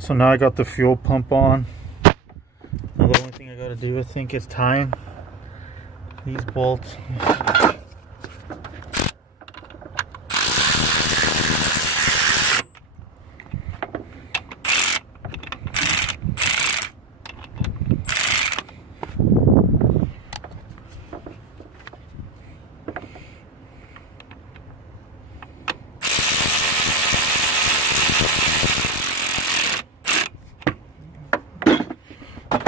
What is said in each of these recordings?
So now I got the fuel pump on. Now the only thing I gotta do, I think, is tying these bolts.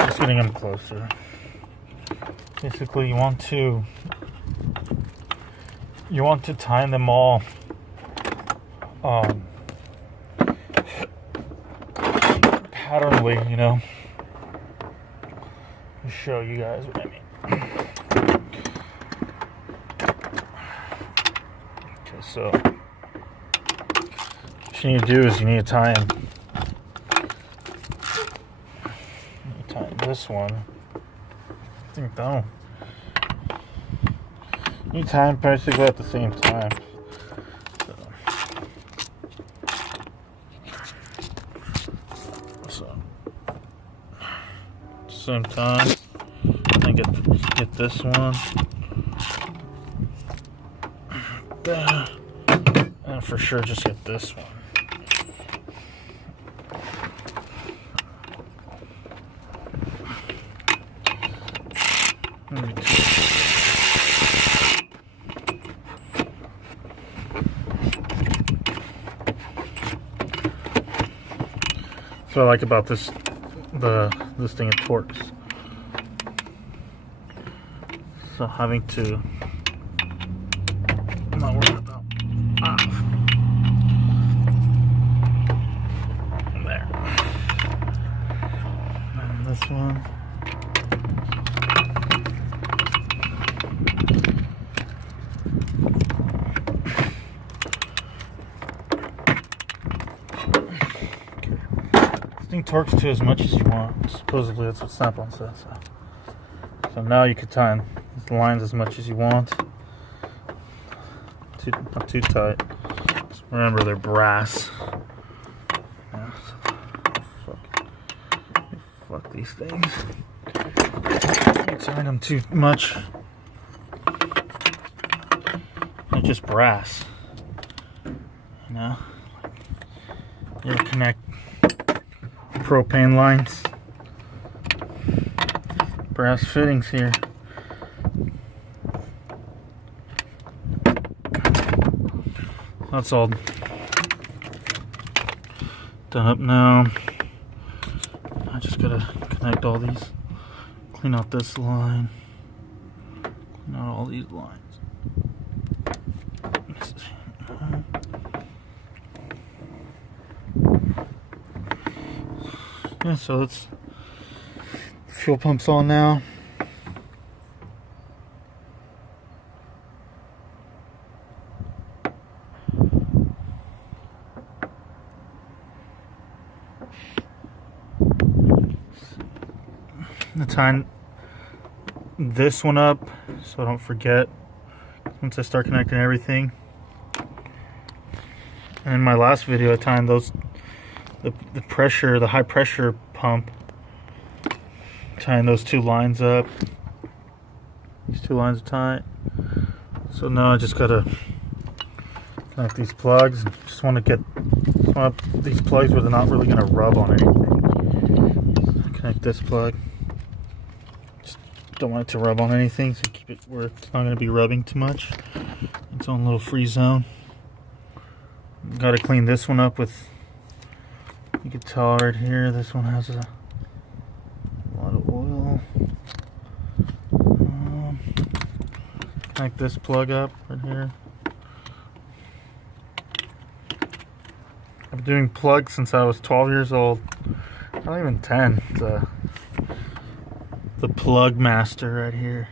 Just getting them closer. Basically, you want to time them all patternly, you know. I'll show you guys what I mean. Okay, so what you need to do is you need to tie them. This one, I think that'll. You time basically at the same time. So same time, and get this one, and for sure just get this one. That's what I like about this thing, it torques. So having to, I'm not worried about there. And this one. Thing torques to as much as you want. Supposedly that's what Snap-on says. So now you can time these lines as much as you want. Not too tight. Just remember they're brass. Yeah, so fuck these things. You tie them too much. They're just brass. You know? You'll connect propane lines, brass fittings here. That's all done up now. I just gotta connect all these, clean out this line, clean out all these lines. Yeah, so it's fuel pump's on now. The time this one up so I don't forget once I start connecting everything. And in my last video I timed those the pressure, the high pressure pump, tying those two lines up. These two lines are tight. So now I just gotta connect these plugs. Just want these plugs where they're not really gonna rub on anything. Connect this plug. Just don't want it to rub on anything, so keep it where it's not gonna be rubbing too much. Its own little free zone. Gotta clean this one up with. You can tell right here, this one has a lot of oil. Connect this plug up right here. I've been doing plugs since I was 12 years old. Not even 10. It's the plug master right here.